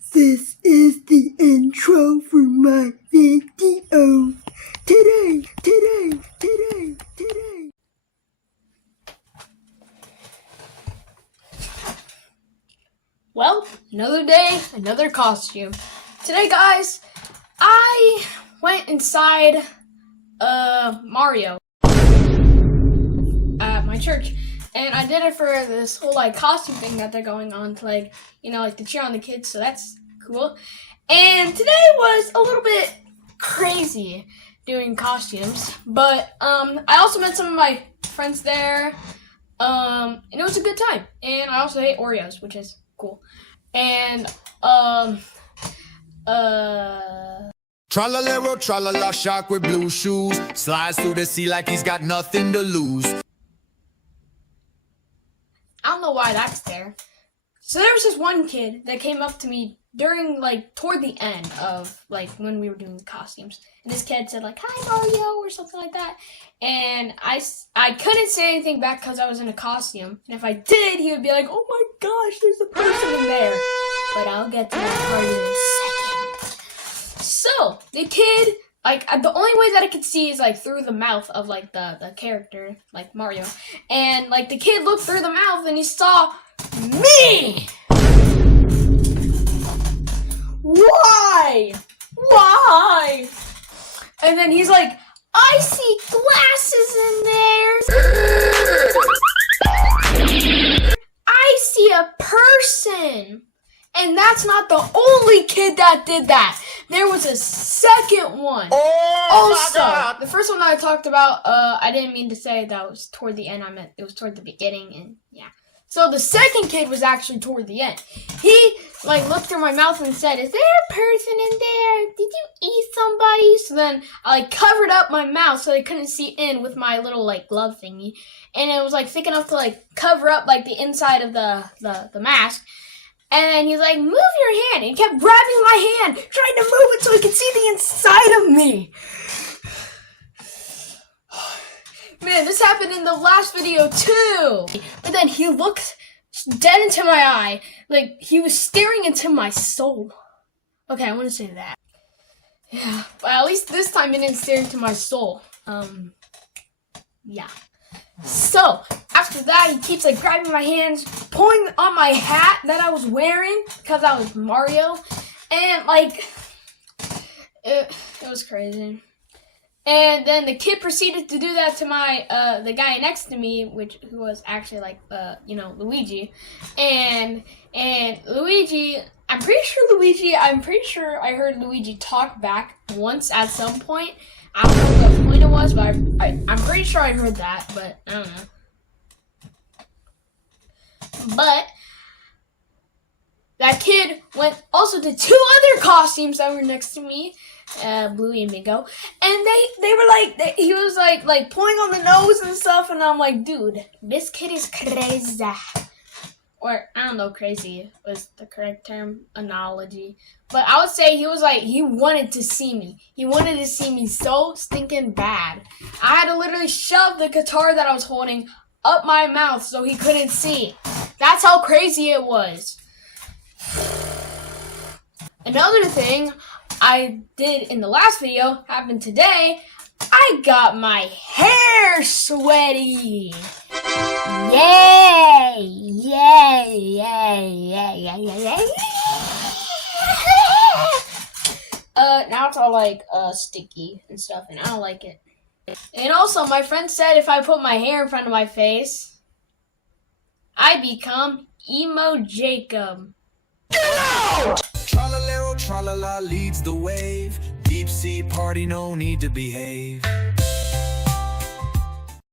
This is the intro for my video. Today. Well, another day, another costume. Today, guys, I went inside Mario at my church, and I did it for this whole costume thing that they're going on to to cheer on the kids. So that's cool. And today was a little bit crazy doing costumes, but I also met some of my friends there, and it was a good time. And I also ate Oreos, which is cool. And Tra-la-lero, tra-la-la, shark with blue shoes slides through the sea like he's got nothing to lose. I don't know why that's there. So there was this one kid that came up to me during toward the end of when we were doing the costumes, and this kid said "Hi Mario" or something like that, and I couldn't say anything back because I was in a costume, and if I did, he would be like, "Oh my gosh, there's a person in there," but I'll get to that part in a second. So the kid, the only way that I could see is through the mouth of the character Mario, and the kid looked through the mouth and he saw me. Why? And then he's like, I see glasses in there. I see a person. And that's not the only kid that did that. There was a second one. Also, the first one that I talked about, I didn't mean to say that was toward the end. I meant it was toward the beginning, and yeah. So the second kid was actually toward the end. He looked through my mouth and said, "Is there a person in there? Did you eat somebody?" So then I covered up my mouth so they couldn't see in with my little glove thingy, and it was thick enough to cover up the inside of the mask. And then he's like, "Move your hand," and he kept grabbing my hand, trying to move it so he could see the inside of me. Man, this happened in the last video too. But then he looked dead into my eye, he was staring into my soul. Okay, I want to say that. Yeah, but at least this time he didn't stare into my soul. Yeah. So, after that, he keeps grabbing my hands, pulling on my hat that I was wearing because I was Mario, and it was crazy. And then the kid proceeded to do that to my the guy next to me, who was actually Luigi, and Luigi. I'm pretty sure I heard Luigi talk back once at some point. I don't know what point it was, but I'm pretty sure I heard that, but I don't know. But that kid went also to two other costumes that were next to me, Bluey and Bingo, and they were he was pulling on the nose and stuff, and I'm like, dude, this kid is crazy. Or, I don't know, crazy was the correct term, analogy. But I would say he wanted to see me. He wanted to see me so stinking bad. I had to literally shove the guitar that I was holding up my mouth so he couldn't see. That's how crazy it was. Another thing I did in the last video happened today. I got my hair sweaty. Yay! Now it's all sticky and stuff, and I don't like it. And also, my friend said if I put my hair in front of my face, I become Emo Jacob. Get out! Tra-la-lero, tra-la-la leads the wave. Deep sea party, no need to behave.